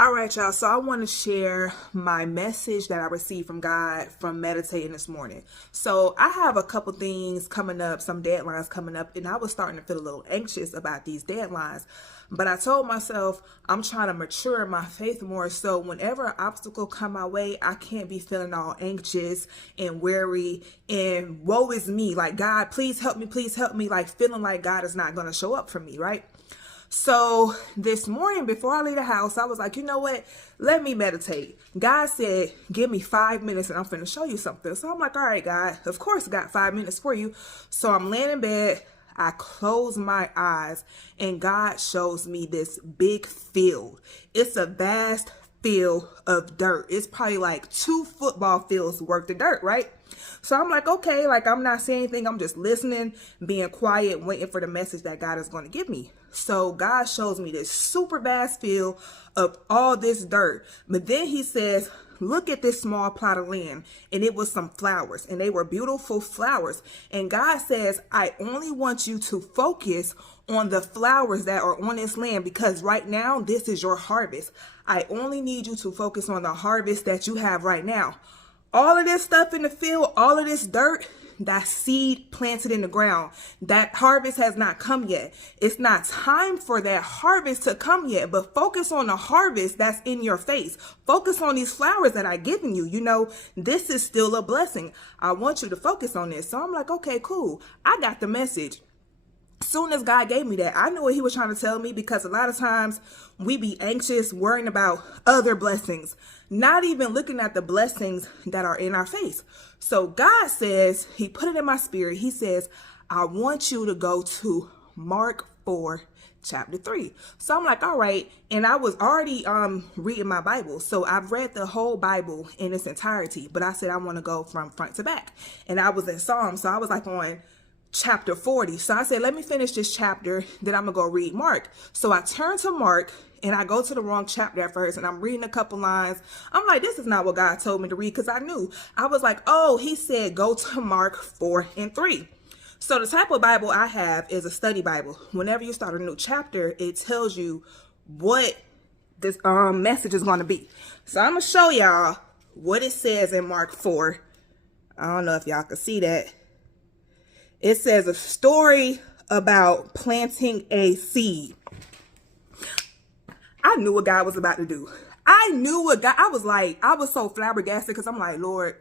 All right, y'all. So I want to share my message that I received from God from meditating this morning. So I have a couple things coming up, some deadlines coming up, and I was starting to feel a little anxious about these deadlines. But I told myself I'm trying to mature in my faith more. So whenever an obstacle come my way, I can't be feeling all anxious and weary and woe is me. Like, God, please help me, like feeling like God is not going to show up for me, right? So this morning, before I leave the house, I was like, you know what? Let me meditate. God said, give me 5 minutes and I'm finna show you something. So I'm like, all right, God, of course I got 5 minutes for you. So I'm laying in bed. I close my eyes and God shows me this big field. It's a vast field of dirt. It's probably like 2 football fields worth of dirt, right? So I'm like, okay, like I'm not saying anything. I'm just listening, being quiet, waiting for the message that God is going to give me. So God shows me this super vast field of all this dirt. But then he says, look at this small plot of land. And it was some flowers and they were beautiful flowers. And God says, I only want you to focus on the flowers that are on this land because right now this is your harvest. I only need you to focus on the harvest that you have right now. All of this stuff in the field, all of this dirt, that seed planted in the ground, that harvest has not come yet. It's not time for that harvest to come yet, but focus on the harvest that's in your face. Focus on these flowers that I've given you. You know, this is still a blessing. I want you to focus on this. So I'm like, okay, cool. I got the message. Soon as God gave me that, I knew what he was trying to tell me because a lot of times we be anxious, worrying about other blessings, not even looking at the blessings that are in our face. So God says, he put it in my spirit. He says, I want you to go to Mark 4, chapter 3. So I'm like, all right. And I was already reading my Bible. So I've read the whole Bible in its entirety, but I said, I want to go from front to back. And I was in Psalms. So I was like on chapter 40. So I said, let me finish this chapter, then I'm gonna go read Mark. So I turn to Mark and I go to the wrong chapter at first and I'm reading a couple lines. I'm like, this is not what God told me to read because I knew. I was like, oh, he said go to Mark 4 and 3. So the type of Bible I have is a study Bible. Whenever you start a new chapter, it tells you what this message is going to be. So I'm gonna show y'all what it says in Mark 4. I don't know if y'all can see that. It says a story about planting a seed. I knew what God was about to do. I knew what God, I was so flabbergasted because I'm like, Lord,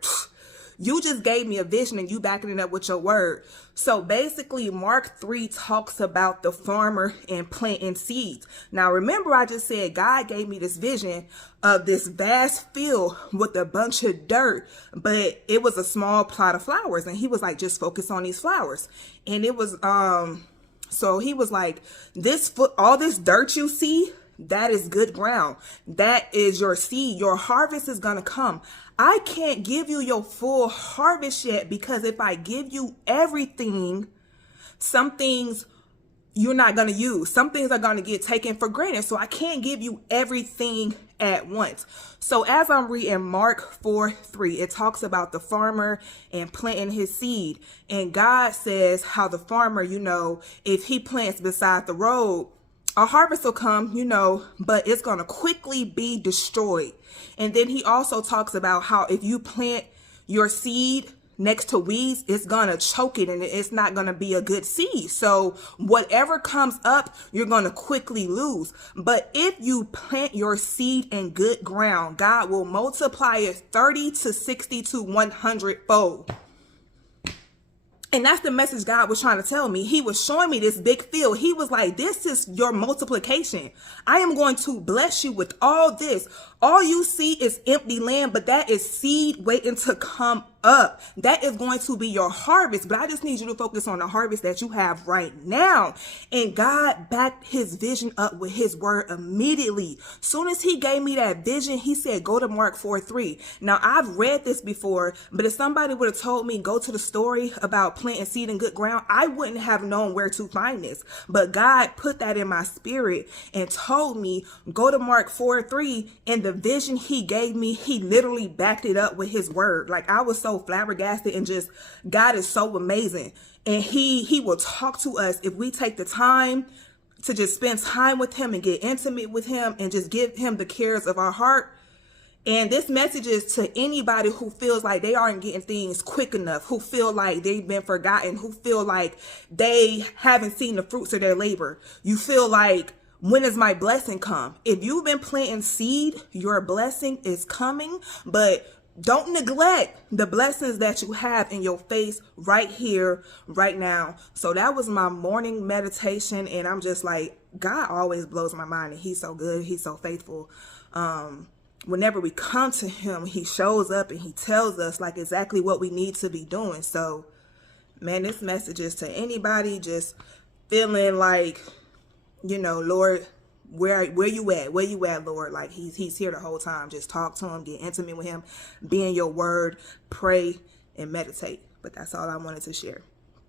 you just gave me a vision and you backing it up with your word. So basically Mark 3 talks about the farmer and planting seeds. Now remember I just said God gave me this vision of this vast field with a bunch of dirt, but it was a small plot of flowers. And he was like, just focus on these flowers. And it was, so he was like, all this dirt you see, that is good ground. That is your seed. Your harvest is going to come. I can't give you your full harvest yet because if I give you everything, some things you're not going to use. Some things are going to get taken for granted. So I can't give you everything at once. So as I'm reading Mark 4:3, it talks about the farmer and planting his seed. And God says how the farmer, you know, if he plants beside the road, a harvest will come, you know, but it's going to quickly be destroyed. And then he also talks about how if you plant your seed next to weeds, it's going to choke it and it's not going to be a good seed. So whatever comes up, you're going to quickly lose. But if you plant your seed in good ground, God will multiply it 30 to 60 to 100 fold. And that's the message God was trying to tell me. He was showing me this big field. He was like, this is your multiplication. I am going to bless you with all this. All you see is empty land, but that is seed waiting to come up. That is going to be your harvest. But I just need you to focus on the harvest that you have right now. And God backed his vision up with his word immediately. Soon as he gave me that vision, he said, go to Mark 4:3. Now I've read this before, but if somebody would have told me go to the story about planting seed in good ground, I wouldn't have known where to find this. But God put that in my spirit and told me go to Mark 4:3, and the vision he gave me, he literally backed it up with his word. Like I was so flabbergasted and just, God is so amazing. And he will talk to us if we take the time. to just spend time with him and get intimate with him and just give him the cares of our heart. And this message is to anybody who feels like they aren't getting things quick enough, who feel like they've been forgotten, who feel like they haven't seen the fruits of their labor. You feel like, when does my blessing come? If you've been planting seed, your blessing is coming, but don't neglect the blessings that you have in your face right here, right now. So that was my morning meditation. And I'm just like, God always blows my mind, and he's so good. He's so faithful. Whenever we come to him, he shows up and he tells us like exactly what we need to be doing. So, man, this message is to anybody just feeling like, you know, Lord, where you at? Where you at, Lord? Like he's here the whole time. Just talk to him, get intimate with him, be in your word, pray and meditate. But that's all I wanted to share.